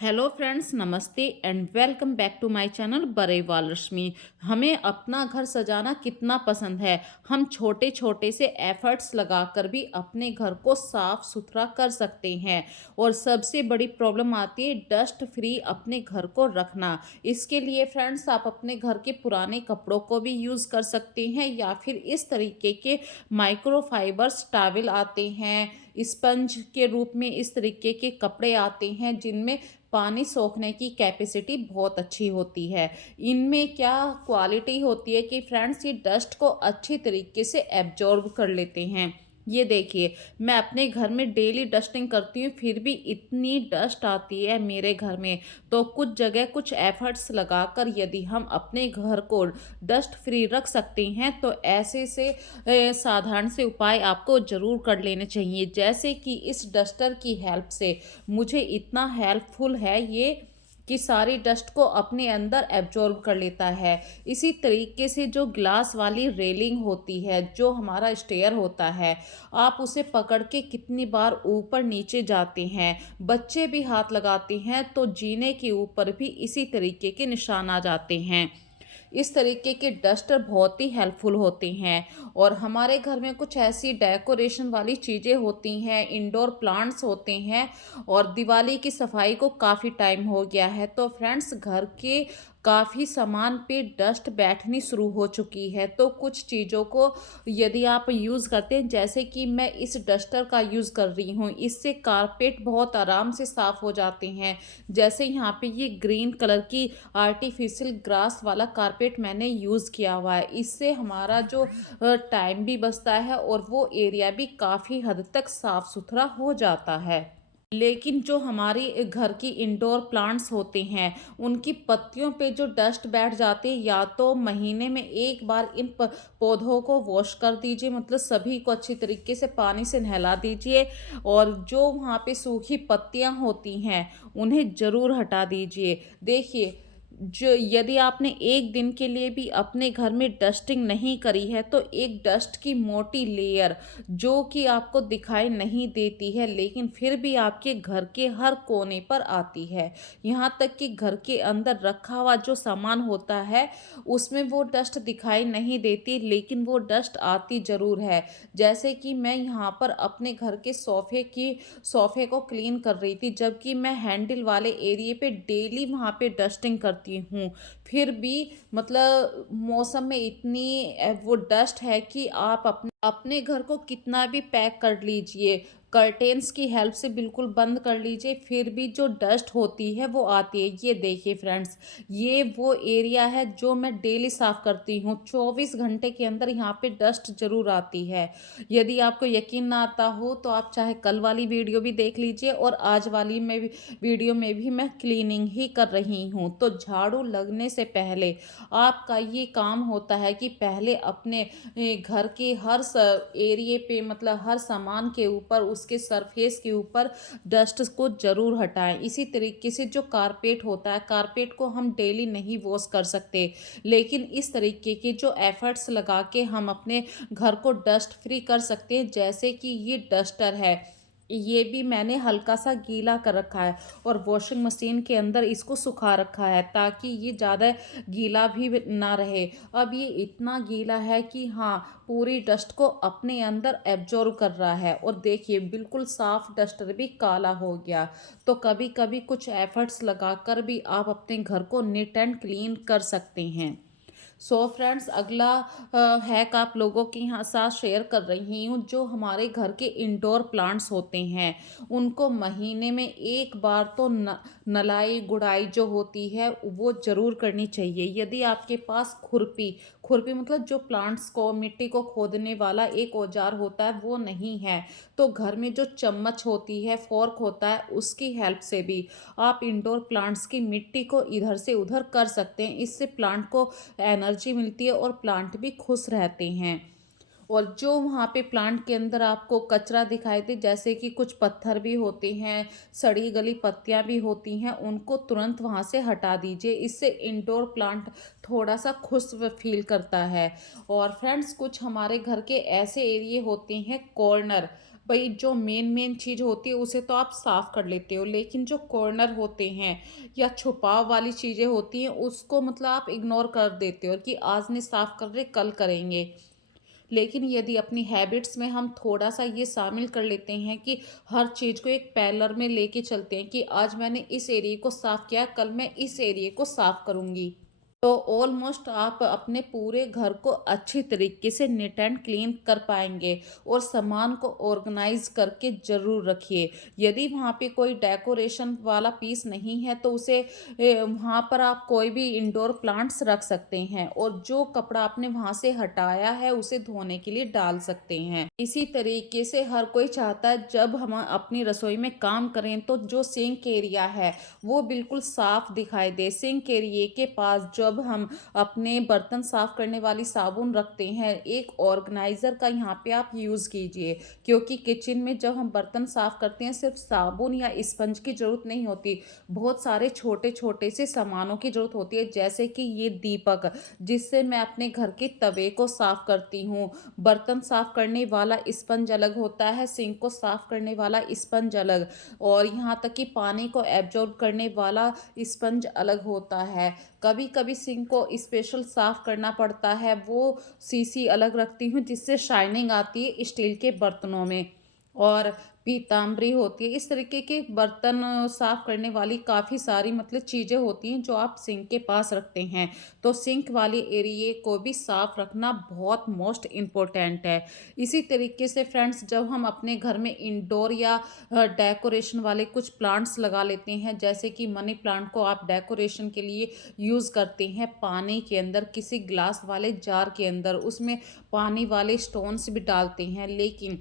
Hello friends, नमस्ते and welcome back to my channel Barewal Rashmi. हमें अपना घर सजाना कितना पसंद है। हम छोटे छोटे से एफर्ट्स लगाकर भी अपने घर को साफ सुथरा कर सकते हैं। और सबसे बड़ी प्रॉब्लम आती है डस्ट फ्री अपने घर को रखना। इसके लिए फ्रेंड्स, आप अपने घर के पुराने कपड़ों को भी यूज़ कर सकते हैं, या फिर इस तरीके के माइक्रोफाइबर्स टावल आते हैं, स्पंज के रूप में इस तरीके के कपड़े आते हैं जिनमें पानी सोखने की कैपेसिटी बहुत अच्छी होती है। इनमें क्या क्वालिटी होती है कि फ्रेंड्स, ये डस्ट को अच्छी तरीके से एब्जॉर्ब कर लेते हैं। ये देखिए, मैं अपने घर में डेली डस्टिंग करती हूँ, फिर भी इतनी डस्ट आती है मेरे घर में। तो कुछ जगह कुछ एफर्ट्स लगाकर यदि हम अपने घर को डस्ट फ्री रख सकते हैं, तो ऐसे से साधारण से उपाय आपको ज़रूर कर लेने चाहिए। जैसे कि इस डस्टर की हेल्प से मुझे इतना हेल्पफुल है ये कि सारी डस्ट को अपने अंदर एब्जॉर्ब कर लेता है। इसी तरीके से जो ग्लास वाली रेलिंग होती है, जो हमारा स्टेयर होता है, आप उसे पकड़ के कितनी बार ऊपर नीचे जाते हैं, बच्चे भी हाथ लगाते हैं तो जीने के ऊपर भी इसी तरीके के निशान आ जाते हैं। इस तरीके के डस्टर बहुत ही हेल्पफुल होते हैं। और हमारे घर में कुछ ऐसी डेकोरेशन वाली चीज़ें होती हैं, इंडोर प्लांट्स होते हैं, और दिवाली की सफाई को काफ़ी टाइम हो गया है, तो फ्रेंड्स घर के काफ़ी सामान पे डस्ट बैठनी शुरू हो चुकी है। तो कुछ चीज़ों को यदि आप यूज़ करते हैं, जैसे कि मैं इस डस्टर का यूज़ कर रही हूँ, इससे कारपेट बहुत आराम से साफ़ हो जाते हैं। जैसे यहाँ पे ये ग्रीन कलर की आर्टिफिशियल ग्रास वाला कारपेट मैंने यूज़ किया हुआ है। इससे हमारा जो टाइम भी बचता है और वो एरिया भी काफ़ी हद तक साफ़ सुथरा हो जाता है। लेकिन जो हमारे घर की इंडोर प्लांट्स होते हैं, उनकी पत्तियों पे जो डस्ट बैठ जाती है, या तो महीने में एक बार इन पौधों को वॉश कर दीजिए, मतलब सभी को अच्छी तरीके से पानी से नहला दीजिए। और जो वहाँ पे सूखी पत्तियाँ होती हैं, उन्हें ज़रूर हटा दीजिए। देखिए, जो यदि आपने एक दिन के लिए भी अपने घर में डस्टिंग नहीं करी है, तो एक डस्ट की मोटी लेयर जो कि आपको दिखाई नहीं देती है, लेकिन फिर भी आपके घर के हर कोने पर आती है। यहाँ तक कि घर के अंदर रखा हुआ जो सामान होता है, उसमें वो डस्ट दिखाई नहीं देती, लेकिन वो डस्ट आती ज़रूर है। जैसे कि मैं यहाँ पर अपने घर के सोफ़े को क्लीन कर रही थी, जबकि मैं हैंडल वाले एरिए पे डेली वहाँ पे डस्टिंग करती हूँ। फिर भी मतलब मौसम में इतनी वो डस्ट है कि आप अपने घर को कितना भी पैक कर लीजिए, कर्टेन्स की हेल्प से बिल्कुल बंद कर लीजिए, फिर भी जो डस्ट होती है वो आती है। ये देखिए फ्रेंड्स, ये वो एरिया है जो मैं डेली साफ़ करती हूँ। 24 घंटे के अंदर यहाँ पे डस्ट ज़रूर आती है। यदि आपको यकीन ना आता हो, तो आप चाहे कल वाली वीडियो भी देख लीजिए, और आज वाली में भी वीडियो में भी मैं क्लीनिंग ही कर रही हूँ। तो झाड़ू लगने से पहले आपका ये काम होता है कि पहले अपने घर के हर एरिए पे, मतलब हर सामान के ऊपर, उसके सरफेस के ऊपर डस्ट को ज़रूर हटाएं। इसी तरीके से जो कारपेट होता है, कारपेट को हम डेली नहीं वॉश कर सकते, लेकिन इस तरीके के जो एफर्ट्स लगा के हम अपने घर को डस्ट फ्री कर सकते हैं। जैसे कि ये डस्टर है, ये भी मैंने हल्का सा गीला कर रखा है और वॉशिंग मशीन के अंदर इसको सुखा रखा है, ताकि ये ज़्यादा गीला भी ना रहे। अब ये इतना गीला है कि हाँ, पूरी डस्ट को अपने अंदर एब्जॉर्ब कर रहा है। और देखिए, बिल्कुल साफ डस्टर भी काला हो गया। तो कभी कभी कुछ एफर्ट्स लगाकर भी आप अपने घर को नीट एंड क्लीन कर सकते हैं। सो फ्रेंड्स, अगला हैक आप लोगों के यहाँ साथ शेयर कर रही हूँ। जो हमारे घर के इंडोर प्लांट्स होते हैं, उनको महीने में एक बार तो नलाई गुड़ाई जो होती है वो ज़रूर करनी चाहिए। यदि आपके पास खुरपी खुरपी मतलब जो प्लांट्स को, मिट्टी को खोदने वाला एक औजार होता है, वो नहीं है, तो घर में जो चम्मच होती है, फोर्क होता है, उसकी हेल्प से भी आप इंडोर प्लांट्स की मिट्टी को इधर से उधर कर सकते हैं। इससे प्लांट को एनर्जी मिलती है और प्लांट भी खुश रहते हैं। और जो वहाँ पे प्लांट के अंदर आपको कचरा दिखाई दे, जैसे कि कुछ पत्थर भी होते हैं, सड़ी गली पत्तियाँ भी होती हैं, उनको तुरंत वहाँ से हटा दीजिए। इससे इंडोर प्लांट थोड़ा सा खुश फील करता है। और फ्रेंड्स, कुछ हमारे घर के ऐसे एरिए होते हैं, कॉर्नर, भई जो मेन चीज़ होती है उसे तो आप साफ़ कर लेते हो, लेकिन जो कॉर्नर होते हैं या छुपाव वाली चीज़ें होती हैं उसको मतलब आप इग्नोर कर देते हो कि आज नहीं साफ़ कर रहे, कल करेंगे। लेकिन यदि अपनी हैबिट्स में हम थोड़ा-सा ये शामिल कर लेते हैं कि हर चीज़ को एक पैलर में लेके चलते हैं कि आज मैंने इस एरिये को साफ़ किया, कल मैं इस एरिये को साफ़ करूँगी। तो ऑलमोस्ट आप अपने पूरे घर को अच्छी तरीके से नीट एंड क्लीन कर पाएँगे और सामान को ऑर्गेनाइज़ करके ज़रूर रखिए। यदि वहाँ पे कोई डेकोरेशन वाला पीस नहीं है तो उसे वहाँ पर आप कोई भी इंडोर प्लांट्स रख सकते हैं और जो कपड़ा आपने वहाँ से हटाया है उसे धोने के लिए डाल सकते हैं। इसी तरीके से हर कोई चाहता है जब हम अपनी रसोई में काम करें तो जो सिंक एरिया है वो बिल्कुल साफ दिखाई दे। सिंक एरिये के पास जब हम अपने बर्तन साफ करने वाली साबुन रखते हैं, एक ऑर्गेनाइज़र का यहाँ पे आप यूज़ कीजिए, क्योंकि किचन में जब हम बर्तन साफ करते हैं सिर्फ साबुन या स्पंज की ज़रूरत नहीं होती, बहुत सारे छोटे-छोटे से सामानों की ज़रूरत होती है, जैसे कि ये दीपक जिससे मैं अपने घर के तवे को साफ करती हूँ। बर्तन साफ करने वाला स्पंज अलग होता है, सिंक को साफ करने वाला स्पंज अलग, और यहाँ तक कि पानी को एब्जॉर्ब करने वाला स्पंज अलग होता है। कभी-कभी सिंक को स्पेशल साफ़ करना पड़ता है, वो सीसी अलग रखती हूँ जिससे शाइनिंग आती है स्टील के बर्तनों में। और पीताम्बरी होती है, इस तरीके के बर्तन साफ़ करने वाली काफ़ी सारी मतलब चीज़ें होती हैं जो आप सिंक के पास रखते हैं। तो सिंक वाले एरिये को भी साफ़ रखना बहुत मोस्ट इम्पोर्टेंट है। इसी तरीके से फ्रेंड्स जब हम अपने घर में इंडोर या डेकोरेशन वाले कुछ प्लांट्स लगा लेते हैं, जैसे कि मनी प्लांट को आप डेकोरेशन के लिए यूज़ करते हैं पानी के अंदर, किसी ग्लास वाले जार के अंदर, उसमें पानी वाले स्टोन्स भी डालते हैं, लेकिन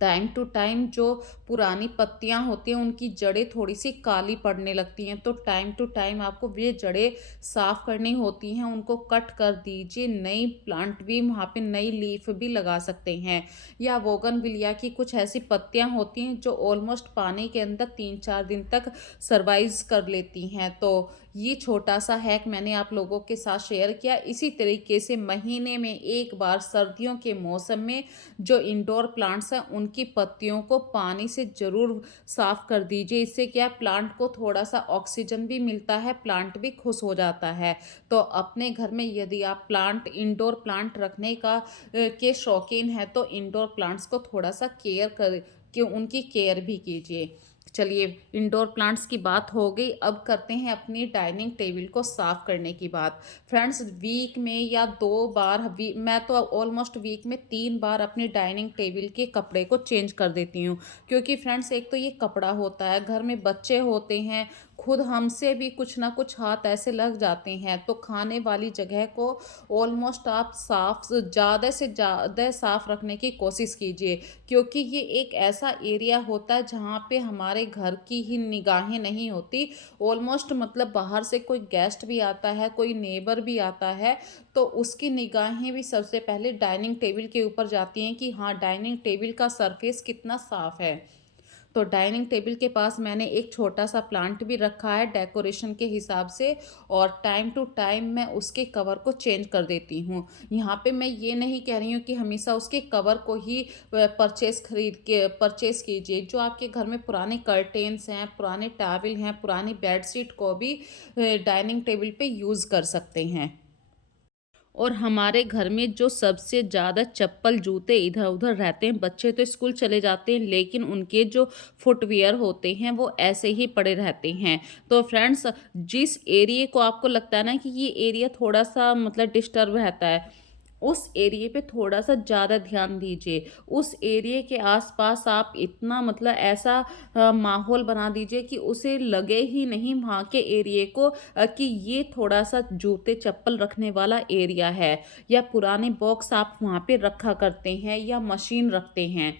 टाइम टू टाइम जो पुरानी पत्तियाँ होती हैं उनकी जड़ें थोड़ी-सी काली पड़ने लगती हैं, तो टाइम टू टाइम आपको ये जड़ें साफ़ करनी होती हैं, उनको कट कर दीजिए। नई प्लांट भी वहाँ पे नई लीफ भी लगा सकते हैं। या बोगनविलिया की कुछ ऐसी पत्तियाँ होती हैं जो ऑलमोस्ट पानी के अंदर 3-4 दिन तक सर्वाइव कर लेती हैं। तो ये छोटा-सा हैक मैंने आप लोगों के साथ शेयर किया। इसी तरीके से महीने में 1 बार सर्दियों के मौसम में जो इंडोर प्लांट्स हैं उनकी पत्तियों को पानी से ज़रूर साफ़ कर दीजिए। इससे क्या है, प्लांट को थोड़ा-सा ऑक्सीजन भी मिलता है, प्लांट भी खुश हो जाता है। तो अपने घर में यदि आप प्लांट इंडोर प्लांट रखने के शौकीन हैं तो इंडोर प्लांट्स को थोड़ा-सा केयर कर के उनकी केयर भी कीजिए। चलिए, इंडोर प्लांट्स की बात हो गई, अब करते हैं अपनी डाइनिंग टेबल को साफ़ करने की बात। फ्रेंड्स वीक में या 2 बार मैं तो ऑलमोस्ट वीक में 3 बार अपनी डाइनिंग टेबल के कपड़े को चेंज कर देती हूँ। क्योंकि फ्रेंड्स एक तो ये कपड़ा होता है, घर में बच्चे होते हैं, खुद हमसे भी कुछ ना कुछ हाथ ऐसे लग जाते हैं, तो खाने वाली जगह को ऑलमोस्ट आप ज़्यादा से ज़्यादा साफ़ रखने की कोशिश कीजिए, क्योंकि ये एक ऐसा एरिया होता है जहाँ पे हमारे घर की ही निगाहें नहीं होती, ऑलमोस्ट मतलब बाहर से कोई गेस्ट भी आता है, कोई नेबर भी आता है, तो उसकी निगाहें भी सबसे पहले डाइनिंग टेबल के ऊपर जाती हैं कि हाँ, डाइनिंग टेबल का सरफेस कितना साफ़ है। तो डाइनिंग टेबल के पास मैंने एक छोटा-सा प्लांट भी रखा है डेकोरेशन के हिसाब से, और टाइम टू टाइम मैं उसके कवर को चेंज कर देती हूँ। यहाँ पे मैं ये नहीं कह रही हूँ कि हमेशा उसके कवर को ही परचेज़ कीजिए। जो आपके घर में पुराने कर्टेन्स हैं, पुराने टॉवल हैं, पुरानी बेडशीट को भी डाइनिंग टेबल पे यूज़ कर सकते हैं। और हमारे घर में जो सबसे ज़्यादा चप्पल जूते इधर-उधर रहते हैं, बच्चे तो स्कूल चले जाते हैं लेकिन उनके जो फुटवियर होते हैं वो ऐसे ही पड़े रहते हैं। तो फ्रेंड्स, जिस एरिये को आपको लगता है ना कि ये एरिया थोड़ा-सा मतलब डिस्टर्ब रहता है, उस एरिये पे थोड़ा-सा ज़्यादा ध्यान दीजिए। उस एरिये के आस-पास आप इतना मतलब ऐसा माहौल बना दीजिए कि उसे लगे ही नहीं वहाँ के एरिये को कि ये थोड़ा-सा जूते-चप्पल रखने वाला एरिया है, या पुराने बॉक्स आप वहाँ पे रखा करते हैं या मशीन रखते हैं।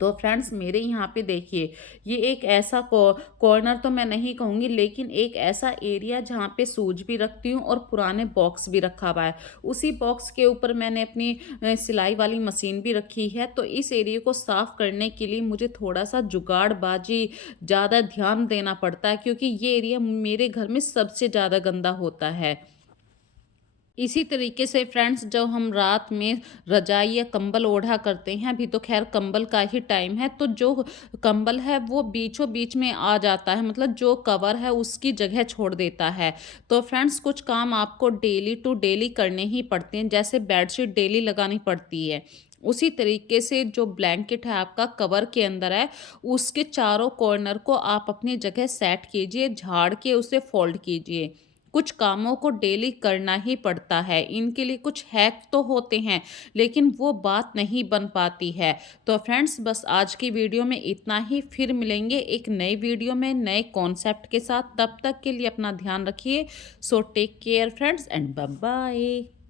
तो फ्रेंड्स मेरे यहाँ पे देखिए, ये एक ऐसा कॉर्नर तो मैं नहीं कहूँगी, लेकिन एक ऐसा एरिया जहाँ पे शूज़ भी रखती हूँ और पुराने बॉक्स भी रखा हुआ है। उसी बॉक्स के ऊपर मैंने अपनी सिलाई वाली मशीन भी रखी है, तो इस एरिया को साफ़ करने के लिए मुझे थोड़ा-सा जुगाड़बाजी ज़्यादा ध्यान देना पड़ता है, क्योंकि ये एरिया मेरे घर में सबसे ज़्यादा गंदा होता है। इसी तरीके से फ्रेंड्स जब हम रात में रजाई या कंबल ओढ़ा करते हैं, अभी तो खैर कंबल का ही टाइम है, तो जो कंबल है वो बीचों बीच में आ जाता है, मतलब जो कवर है उसकी जगह छोड़ देता है। तो फ्रेंड्स कुछ काम आपको डेली टू डेली करने ही पड़ते हैं, जैसे बेडशीट डेली लगानी पड़ती है, उसी तरीके से जो ब्लैंकेट है आपका कवर के अंदर है, उसके चारों कॉर्नर को आप अपनी जगह सेट कीजिए, झाड़ के उसे फोल्ड कीजिए। कुछ कामों को डेली करना ही पड़ता है, इनके लिए कुछ हैक तो होते हैं, लेकिन वो बात नहीं बन पाती है। तो फ्रेंड्स बस आज की वीडियो में इतना ही, फिर मिलेंगे एक नई वीडियो में नए कॉन्सेप्ट के साथ, तब तक के लिए अपना ध्यान रखिए। So take care friends and bye bye.